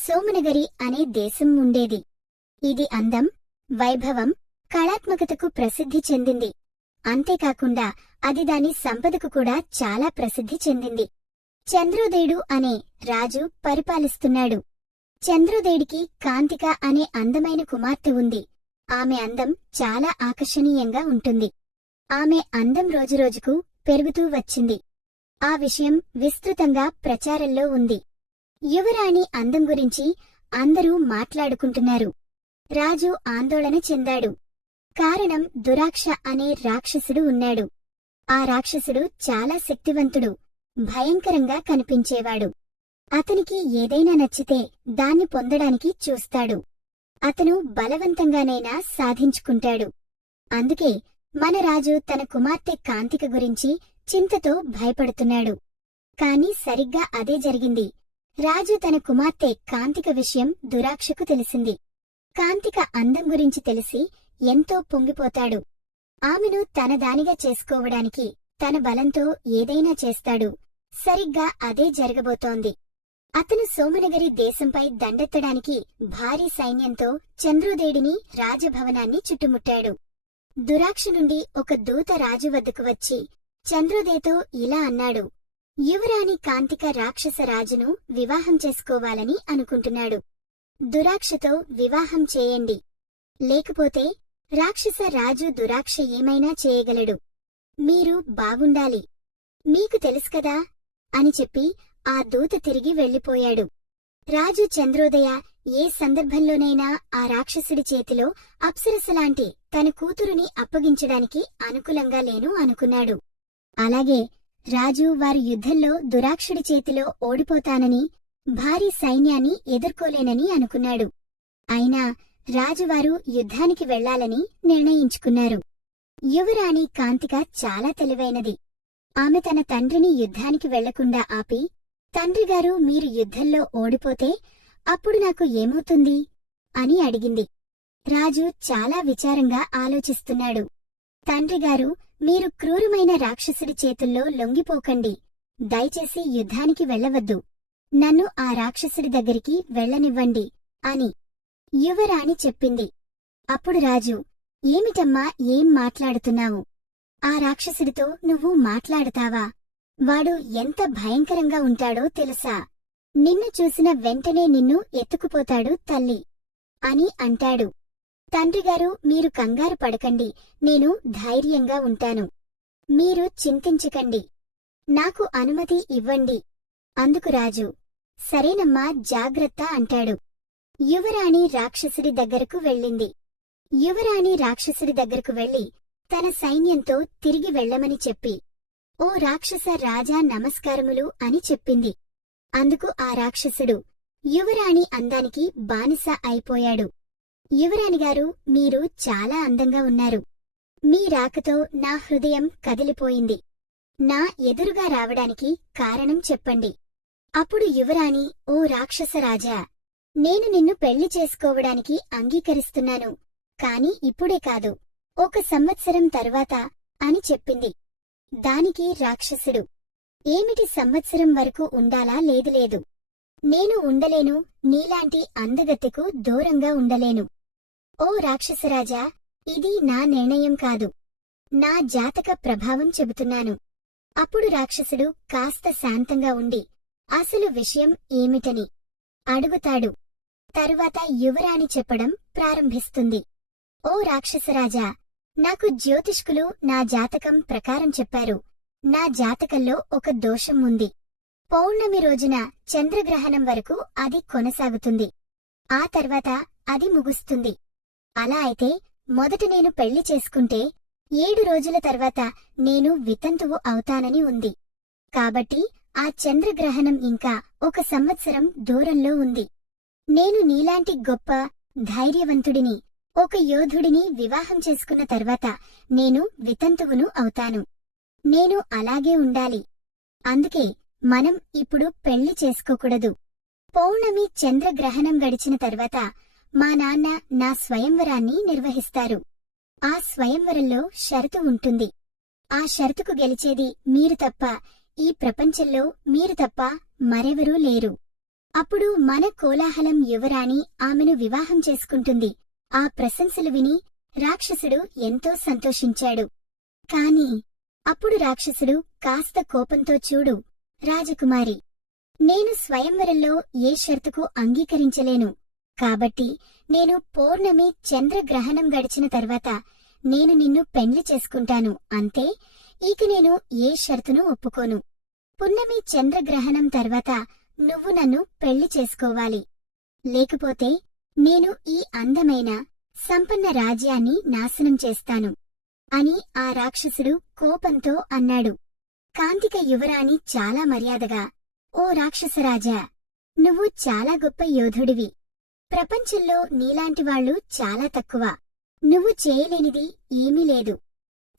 సోమనగరి అనే దేశం ఉండేది. ఇది అందం, వైభవం, కళాత్మకతకు ప్రసిద్ధి చెందింది. అంతేకాకుండా అది దాని సంపదకు కూడా చాలా ప్రసిద్ధి చెందింది. చంద్రోదయుడు అనే రాజు పరిపాలిస్తున్నాడు. చంద్రోదయుడికి కాంతిక అనే అందమైన కుమార్తె ఉంది. ఆమె అందం చాలా ఆకర్షణీయంగా ఉంటుంది. ఆమె అందం రోజురోజుకు పెరుగుతూ వచ్చింది. ఆ విషయం విస్తృతంగా ప్రచారంలో ఉంది. యువరాణి అందం గురించి అందరూ మాట్లాడుకుంటున్నారు. రాజు ఆందోళన చెందాడు. కారణం, దురాక్ష అనే రాక్షసుడు ఉన్నాడు. ఆ రాక్షసుడు చాలా శక్తివంతుడు, భయంకరంగా కనిపించేవాడు. అతనికి ఏదైనా నచ్చితే దాన్ని పొందడానికి చూస్తాడు. అతను బలవంతంగానైనా సాధించుకుంటాడు. అందుకే మన రాజు తన కుమార్తె కాంతిక గురించి చింతతో భయపడుతున్నాడు. కాని సరిగ్గా అదే జరిగింది. రాజు తన కుమార్తె కాంతిక విషయం దురాక్షకు తెలిసింది. కాంతిక అందం గురించి తెలిసి ఎంతో పొంగిపోతాడు. ఆమెను తన దానిగా చేసుకోవడానికి తన బలంతో ఏదైనా చేస్తాడు. సరిగ్గా అదే జరగబోతోంది. అతను సోమనగరి దేశంపై దండెత్తడానికి భారీ సైన్యంతో చంద్రోదయుడిని రాజభవనాన్ని చుట్టుముట్టాడు. దురాక్ష నుండి ఒక దూత రాజు వద్దకు వచ్చి చంద్రోదయతో ఇలా అన్నాడు: యువరాణి కాంతిక రాక్షస రాజును వివాహం చేసుకోవాలని అనుకుంటున్నాడు. దురాక్షతో వివాహం చేయండి, లేకపోతే రాక్షస రాజు దురాక్ష ఏమైనా చేయగలడు. మీరు బాగుండాలి, మీకు తెలుసుకదా అని చెప్పి ఆ దూత తిరిగి వెళ్లిపోయాడు. రాజు చంద్రోదయ ఏ సందర్భంలోనైనా ఆ రాక్షసుడి చేతిలో అప్సరసలాంటి తన కూతురుని అప్పగించడానికి అనుకూలంగా లేను అనుకున్నాడు. అలాగే రాజు వారి యుద్ధంలో దురాక్షుడి చేతిలో ఓడిపోతానని, భారీ సైన్యాన్ని ఎదుర్కోలేనని అనుకున్నాడు. అయినా రాజువారు యుద్ధానికి వెళ్లాలని నిర్ణయించుకున్నారు. యువరాణి కాంతిక చాలా తెలివైనది. ఆమె తన తండ్రిని యుద్ధానికి వెళ్లకుండా ఆపి, తండ్రిగారు మీరు యుద్ధంలో ఓడిపోతే అప్పుడు నాకు ఏమవుతుంది అని అడిగింది. రాజు చాలా విచారంగా ఆలోచిస్తున్నాడు. తండ్రిగారు, మీరు క్రూరమైన రాక్షసుడి చేతుల్లో లొంగిపోకండి. దయచేసి యుద్ధానికి వెళ్లవద్దు. నన్ను ఆ రాక్షసుడి దగ్గరికి వెళ్లనివ్వండి అని యువరాణి చెప్పింది. అప్పుడు రాజు, ఏమిటమ్మా, ఏం మాట్లాడుతున్నావు? ఆ రాక్షసుడితో నువ్వు మాట్లాడతావా? వాడు ఎంత భయంకరంగా ఉంటాడో తెలుసా? నిన్ను చూసిన వెంటనే నిన్ను ఎత్తుకుపోతాడు తల్లి అని అంటాడు. తండ్రిగారు, మీరు కంగారు పడకండి, నేను ధైర్యంగా ఉంటాను. మీరు చింతించకండి, నాకు అనుమతి ఇవ్వండి. అందుకు రాజు, సరేనమ్మా, జాగ్రత్త అంటాడు. యువరాణి రాక్షసుడి దగ్గరకు వెళ్ళింది. యువరాణి రాక్షసుడి దగ్గరకు వెళ్లి తన సైన్యంతో తిరిగి వెళ్లమని చెప్పి, ఓ రాక్షస రాజా, నమస్కారములు అని చెప్పింది. అందుకు ఆ రాక్షసుడు యువరాణి అందానికి బానిస అయిపోయాడు. యువరాణిగారు, మీరు చాలా అందంగా ఉన్నారు. మీ రాకతో నా హృదయం కదిలిపోయింది. నా ఎదురుగా రావడానికి కారణం చెప్పండి. అప్పుడు యువరాణి, ఓ రాక్షసరాజా, నేను నిన్ను పెళ్లి చేసుకోవడానికి అంగీకరిస్తున్నాను, కాని ఇప్పుడే కాదు, 1 సంవత్సరం తరువాత అని చెప్పింది. దానికి రాక్షసుడు, ఏమిటి సంవత్సరం వరకు ఉండాలా? లేదు, నేను ఉండలేను, నీలాంటి అందగత్తెకు దూరంగా ఉండలేను. ఓ రాక్షసరాజా, ఇది నా నిర్ణయం కాదు, నా జాతక ప్రభావం చెబుతున్నాను. అప్పుడు రాక్షసుడు కాస్త శాంతంగా ఉండి అసలు విషయం ఏమిటని అడుగుతాడు. తరువాత యువరాణి చెప్పడం ప్రారంభిస్తుంది. ఓ రాక్షసరాజా, నాకు జ్యోతిష్కులు నా జాతకం ప్రకారం చెప్పారు. నా జాతకంలో ఒక దోషం ఉంది. పౌర్ణమి రోజున చంద్రగ్రహణం వరకు అది కొనసాగుతుంది. ఆ తర్వాత అది ముగుస్తుంది. అలా అయితే మొదట నేను పెళ్లి చేసుకుంటే 7 రోజుల తర్వాత నేను వితంతువు అవుతానని ఉంది. కాబట్టి ఆ చంద్రగ్రహణం ఇంకా 1 సంవత్సరం దూరంలో ఉంది. నేను నీలాంటి గొప్ప ధైర్యవంతుడిని, ఒక యోధుడిని వివాహం చేసుకున్న తర్వాత నేను వితంతువును అవుతాను. నేను అలాగే ఉండాలి. అందుకే మనం ఇప్పుడు పెళ్లి చేసుకోకూడదు. పౌర్ణమి చంద్రగ్రహణం గడిచిన తర్వాత మా నాన్న నా స్వయంవరాన్ని నిర్వహిస్తారు. ఆ స్వయంవరంలో షరతు ఉంటుంది. ఆ షరతుకు గెలిచేది మీరు తప్ప, ఈ ప్రపంచంలో మీరు తప్ప మరెవరూ లేరు. అప్పుడు మన కోలాహలం యువరాణి ఆమెను వివాహం చేసుకుంటుంది. ఆ ప్రశంసలు విని రాక్షసుడు ఎంతో సంతోషించాడు. కాని అప్పుడు రాక్షసుడు కాస్త కోపంతో, చూడు రాజకుమారి, నేను స్వయంవరంలో ఏ షరతుకు అంగీకరించలేను. కాబట్టి నేను పౌర్ణమి చంద్రగ్రహణం గడిచిన తర్వాత నేను నిన్ను పెండ్లి చేసుకుంటాను. అంతే, ఇక నేను ఏ షరతును ఒప్పుకోను. పున్నమి చంద్రగ్రహణం తర్వాత నువ్వు నన్ను పెళ్లి చేసుకోవాలి. లేకపోతే నేను ఈ అందమైన సంపన్న రాజ్యాన్ని నాశనం చేస్తాను అని ఆ రాక్షసుడు కోపంతో అన్నాడు. కాంతిక యువరాణి చాలా మర్యాదగా, ఓ రాక్షసరాజా, నువ్వు చాలా గొప్ప యోధుడివి. ప్రపంచంలో నీలాంటివాళ్లు చాలా తక్కువ. నువ్వు చేయలేనిది ఏమీ లేదు.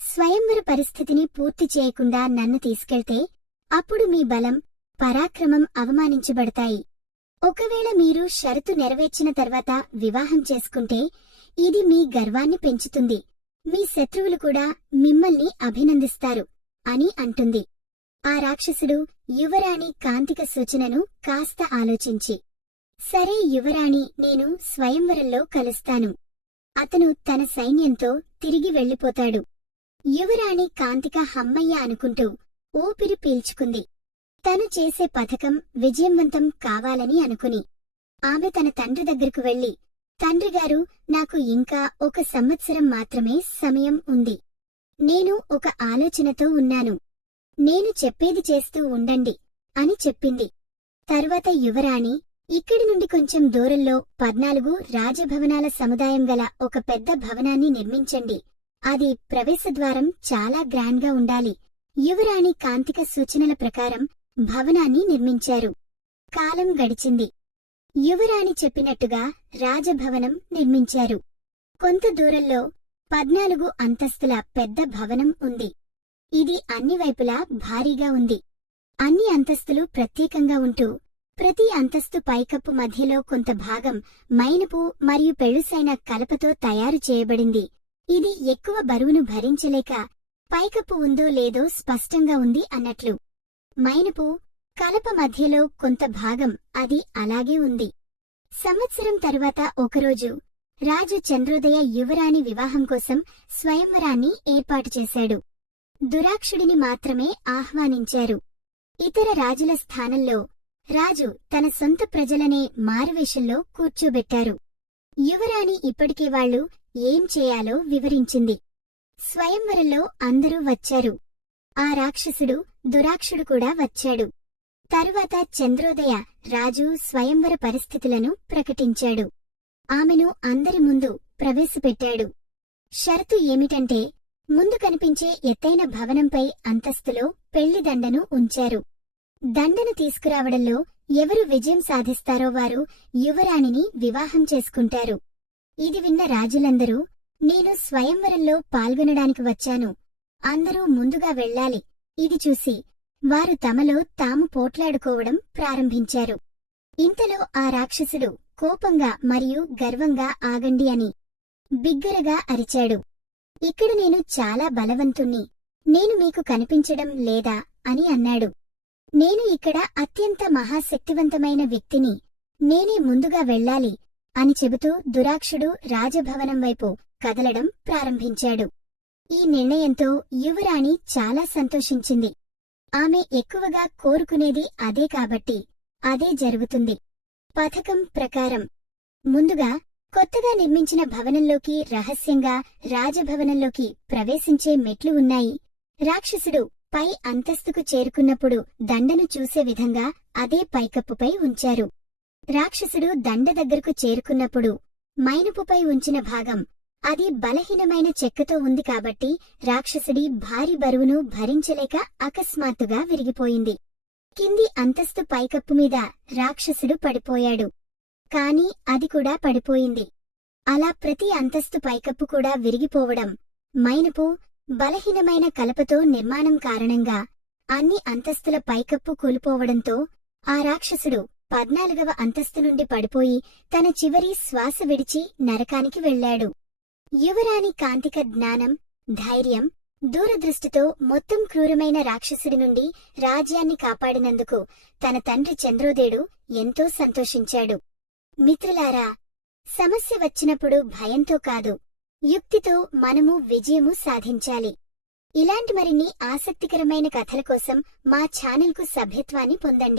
స్వయంవర పరిస్థితిని పూర్తి చేయకుండా నన్ను తీసుకెళ్తే అప్పుడు మీ బలం, పరాక్రమం అవమానించబడతాయి. ఒకవేళ మీరు షరతు నెరవేర్చిన తర్వాత వివాహం చేసుకుంటే ఇది మీ గర్వాన్ని పెంచుతుంది. మీ శత్రువులు కూడా మిమ్మల్ని అభినందిస్తారు అని అంటుంది. ఆ రాక్షసుడు యువరాణి కాంతిక సూచనను కాస్త ఆలోచించి, సరే యువరాణి, నేను స్వయంవరంలో కలుస్తాను. అతను తన సైన్యంతో తిరిగి వెళ్లిపోతాడు. యువరాణి కాంతిక హమ్మయ్య అనుకుంటూ ఊపిరి పీల్చుకుంది. తను చేసే పథకం విజయవంతం కావాలని అనుకుని ఆమె తన తండ్రి దగ్గరకు వెళ్లి, తండ్రిగారు, నాకు ఇంకా 1 సంవత్సరం మాత్రమే సమయం ఉంది. నేను ఒక ఆలోచనతో ఉన్నాను. నేను చెప్పేది చేస్తూ ఉండండి అని చెప్పింది. తరువాత యువరాణి, ఇక్కడి నుండి కొంచెం దూరంలో 14 రాజభవనాల సముదాయం గల ఒక పెద్ద భవనాన్ని నిర్మించండి. అది ప్రవేశద్వారం చాలా గ్రాండ్గా ఉండాలి. యువరాణి కాంతిక సూచనల ప్రకారం భవనాన్ని నిర్మించారు. కాలం గడిచింది. యువరాణి చెప్పినట్టుగా రాజభవనం నిర్మించారు. కొంత దూరంలో 14 అంతస్తుల పెద్ద భవనం ఉంది. ఇది అన్ని వైపులా భారీగా ఉంది. అన్ని అంతస్తులు ప్రత్యేకంగా ఉంటూ ప్రతి అంతస్తు పైకప్పు మధ్యలో కొంత భాగం మైనపు మరియు పెళుసైన కలపతో తయారు చేయబడింది. ఇది ఎక్కువ బరువును భరించలేక పైకప్పు ఉందో లేదో స్పష్టంగా ఉంది అన్నట్లు. మైనపు, కలప మధ్యలో కొంత భాగం అది అలాగే ఉంది. సంవత్సరం తరువాత ఒకరోజు రాజు చంద్రోదయ యువరాణి వివాహం కోసం స్వయంవరాన్ని ఏర్పాటు చేశాడు. దురాక్షుడిని మాత్రమే ఆహ్వానించారు. ఇతర రాజుల స్థానంలో రాజు తన సొంత ప్రజలనే మారువేషంలో కూర్చోబెట్టారు. యువరాణి ఇప్పటికే వాళ్లు ఏం చేయాలో వివరించింది. స్వయంవరంలో అందరూ వచ్చారు. ఆ రాక్షసుడు దురాక్షుడు కూడా వచ్చాడు. తరువాత చంద్రోదయ రాజు స్వయంవర పరిస్థితులను ప్రకటించాడు. ఆమెను అందరి ముందు ప్రవేశపెట్టాడు. షరతు ఏమిటంటే, ముందు కనిపించే ఎత్తైన భవనంపై అంతస్తులో పెళ్లి దండను ఉంచారు. దండను తీసుకురావడంలో ఎవరు విజయం సాధిస్తారో వారు యువరాణిని వివాహం చేసుకుంటారు. ఇది విన్న రాజులందరూ, నేను స్వయంవరంలో పాల్గొనడానికి వచ్చాను, అందరూ ముందుగా వెళ్ళాలి. ఇది చూసి వారు తమలో తాము పోట్లాడుకోవడం ప్రారంభించారు. ఇంతలో ఆ రాక్షసుడు కోపంగా మరియు గర్వంగా, ఆగండి అని బిగ్గరగా అరిచాడు. ఇక్కడ నేను చాలా బలవంతుణ్ణి, నేను మీకు కనిపించడం లేదా అని అన్నాడు. నేను ఇక్కడ అత్యంత మహాశక్తివంతమైన వ్యక్తిని, నేనే ముందుగా వెళ్ళాలి అని చెబుతూ దురాక్షుడు రాజభవనం వైపు కదలడం ప్రారంభించాడు. ఈ నిర్ణయంతో యువరాణి చాలా సంతోషించింది. ఆమె ఎక్కువగా కోరుకునేది అదే కాబట్టి అదే జరుగుతుంది. పథకం ప్రకారం ముందుగా కొత్తగా నిర్మించిన భవనంలోకి రహస్యంగా రాజభవనంలోకి ప్రవేశించే మెట్లు ఉన్నాయి. రాక్షసుడు పై అంతస్తుకు చేరుకున్నప్పుడు దండను చూసే విధంగా అదే పైకప్పుపై ఉంచారు. రాక్షసుడు దండ దగ్గరకు చేరుకున్నప్పుడు మైనపుపై ఉంచిన భాగం అది బలహీనమైన చెక్కతో ఉంది కాబట్టి రాక్షసుడి భారీ బరువును భరించలేక అకస్మాత్తుగా విరిగిపోయింది. కింది అంతస్తు పైకప్పు మీద రాక్షసుడు పడిపోయాడు. కాని అది కూడా పడిపోయింది. అలా ప్రతి అంతస్తు పైకప్పు కూడా విరిగిపోవడం, మైనపు, బలహీనమైన కలపతో నిర్మాణం కారణంగా అన్ని అంతస్తుల పైకప్పు కూలిపోవడంతో ఆ రాక్షసుడు 14వ అంతస్తు నుండి పడిపోయి తన చివరి శ్వాస విడిచి నరకానికి వెళ్లాడు. యువరాణి కాంతిక జ్ఞానం, ధైర్యం, దూరదృష్టితో మొత్తం క్రూరమైన రాక్షసుడి నుండి రాజ్యాన్ని కాపాడినందుకు తన తండ్రి చంద్రోదేడు ఎంతో సంతోషించాడు. మిత్రులారా, సమస్య వచ్చినప్పుడు భయంతో కాదు, యుక్తితో మనము విజయము సాధించాలి. ఇలాంటి మరిన్ని ఆసక్తికరమైన కథల కోసం మా ఛానల్కు సభ్యత్వాన్ని పొందండి.